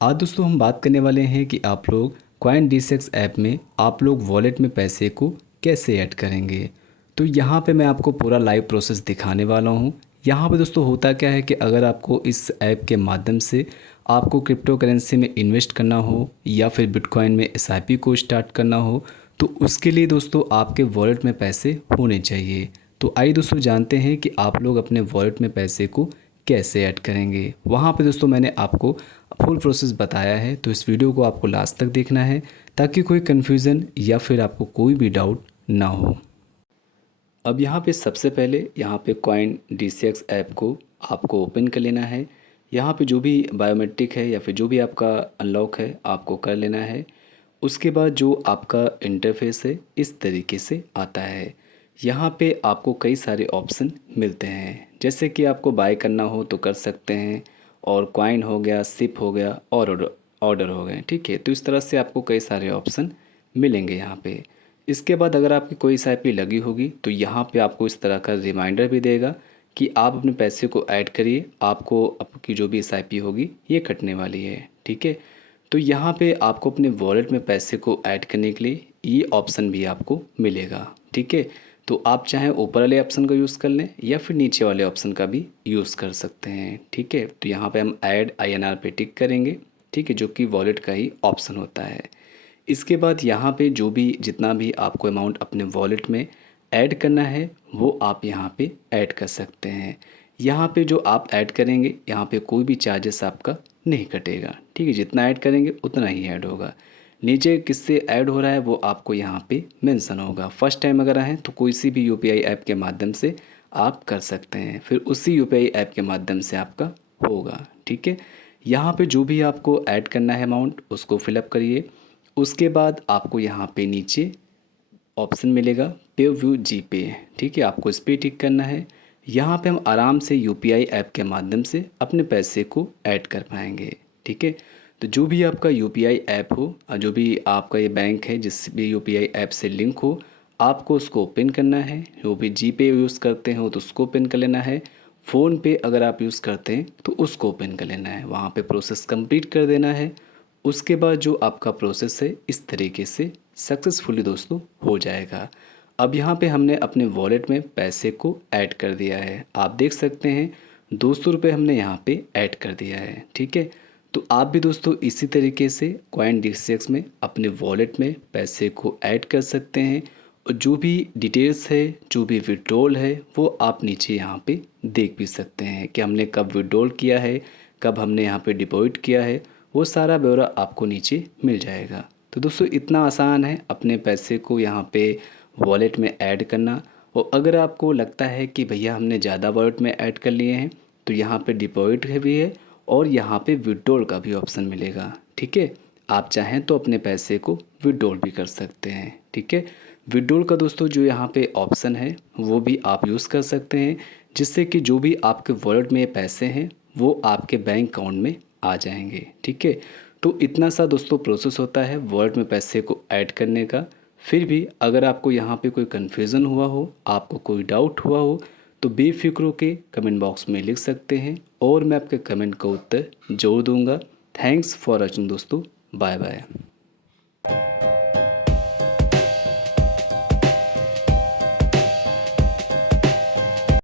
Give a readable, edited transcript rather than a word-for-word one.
आज दोस्तों हम बात करने वाले हैं कि आप लोग कॉइन डीसेक्स ऐप में आप लोग वॉलेट में पैसे को कैसे ऐड करेंगे। तो यहाँ पे मैं आपको पूरा लाइव प्रोसेस दिखाने वाला हूँ। यहाँ पे दोस्तों होता क्या है कि अगर आपको इस ऐप के माध्यम से आपको क्रिप्टो करेंसी में इन्वेस्ट करना हो या फिर बिटकॉइन में एसआईपी को स्टार्ट करना हो, तो उसके लिए दोस्तों आपके वॉलेट में पैसे होने चाहिए। तो आइए दोस्तों जानते हैं कि आप लोग अपने वॉलेट में पैसे को कैसे ऐड करेंगे। वहाँ पे दोस्तों मैंने आपको फुल प्रोसेस बताया है, तो इस वीडियो को आपको लास्ट तक देखना है ताकि कोई कन्फ्यूज़न या फिर आपको कोई भी डाउट ना हो। अब यहाँ पे सबसे पहले यहाँ पे कॉइन डीसीएक्स ऐप को आपको ओपन कर लेना है। यहाँ पे जो भी बायोमेट्रिक है या फिर जो भी आपका अनलॉक है आपको कर लेना है। उसके बाद जो आपका इंटरफेस है इस तरीके से आता है। यहाँ पे आपको कई सारे ऑप्शन मिलते हैं, जैसे कि आपको बाय करना हो तो कर सकते हैं, और कॉइन हो गया, सिप हो गया, और ऑर्डर हो गए। ठीक है, तो इस तरह से आपको कई सारे ऑप्शन मिलेंगे यहाँ पे। इसके बाद अगर आपकी कोई एसआईपी लगी होगी तो यहाँ पे आपको इस तरह का रिमाइंडर भी देगा कि आप अपने पैसे को ऐड करिए, आपको आपकी जो भी एसआईपी होगी ये कटने वाली है। ठीक है, तो यहाँ पे आपको अपने वॉलेट में पैसे को ऐड करने के लिए ये ऑप्शन भी आपको मिलेगा। ठीक है, तो आप चाहें ऊपर वाले ऑप्शन का यूज़ कर लें या फिर नीचे वाले ऑप्शन का भी यूज़ कर सकते हैं। ठीक है, तो यहाँ पे हम ऐड आईएनआर पे टिक करेंगे। ठीक है, जो कि वॉलेट का ही ऑप्शन होता है। इसके बाद यहाँ पे जो भी जितना भी आपको अमाउंट अपने वॉलेट में ऐड करना है वो आप यहाँ पे ऐड कर सकते हैं। यहाँ पे जो आप ऐड करेंगे यहाँ पे कोई भी चार्जेस आपका नहीं कटेगा। ठीक है, जितना ऐड करेंगे उतना ही ऐड होगा। नीचे किससे ऐड हो रहा है वो आपको यहाँ पे मेंशन होगा। फर्स्ट टाइम अगर आए तो कोई सी भी यूपीआई ऐप के माध्यम से आप कर सकते हैं, फिर उसी यूपीआई ऐप के माध्यम से आपका होगा। ठीक है, यहाँ पे जो भी आपको ऐड करना है अमाउंट उसको फिलअप करिए। उसके बाद आपको यहाँ पे नीचे ऑप्शन मिलेगा पे व्यू जीपे। ठीक है, आपको इस पर टिक करना है। यहाँ पे हम आराम से यूपीआई ऐप के माध्यम से अपने पैसे को ऐड कर पाएंगे। ठीक है, तो जो भी आपका यूपीआई ऐप हो और जो भी आपका ये बैंक है जिस भी यूपीआई ऐप से लिंक हो, आपको उसको ओपन करना है। जो भी जीपे यूज़ करते हो तो उसको ओपन कर लेना है। फ़ोन पे अगर आप यूज़ करते हैं तो उसको ओपन कर लेना है, वहाँ पे प्रोसेस कंप्लीट कर देना है। उसके बाद जो आपका प्रोसेस है इस तरीके से सक्सेसफुली दोस्तों हो जाएगा। अब यहाँ पे हमने अपने वॉलेट में पैसे को ऐड कर दिया है। आप देख सकते हैं 200 रुपये हमने यहाँ पे ऐड कर दिया है। ठीक है, तो आप भी दोस्तों इसी तरीके से कॉइन डीसीएक्स में अपने वॉलेट में पैसे को ऐड कर सकते हैं, और जो भी डिटेल्स है, जो भी विड्रॉल है, वो आप नीचे यहाँ पे देख भी सकते हैं कि हमने कब विड्रॉल किया है, कब हमने यहाँ पे डिपॉजिट किया है, वो सारा ब्यौरा आपको नीचे मिल जाएगा। तो दोस्तों इतना आसान है अपने पैसे को यहाँ पे वॉलेट में ऐड करना। और अगर आपको लगता है कि भैया हमने ज़्यादा वॉलेट में ऐड कर लिए हैं तो यहाँ पे डिपॉजिट भी है और यहाँ पे विड्रॉल का भी ऑप्शन मिलेगा। ठीक है, आप चाहें तो अपने पैसे को विड्रॉल भी कर सकते हैं। ठीक है, विड्रॉल का दोस्तों जो यहाँ पे ऑप्शन है वो भी आप यूज़ कर सकते हैं, जिससे कि जो भी आपके वॉलेट में पैसे हैं वो आपके बैंक अकाउंट में आ जाएंगे। ठीक है, तो इतना सा दोस्तों प्रोसेस होता है वॉलेट में पैसे को ऐड करने का। फिर भी अगर आपको यहाँ पे कोई कन्फ्यूज़न हुआ हो, आपको कोई डाउट हुआ हो, तो बेफिक्र होकर कमेंट बॉक्स में लिख सकते हैं और मैं आपके कमेंट का उत्तर ज़रूर दूंगा। थैंक्स फॉर वॉचिंग दोस्तों, बाय बाय।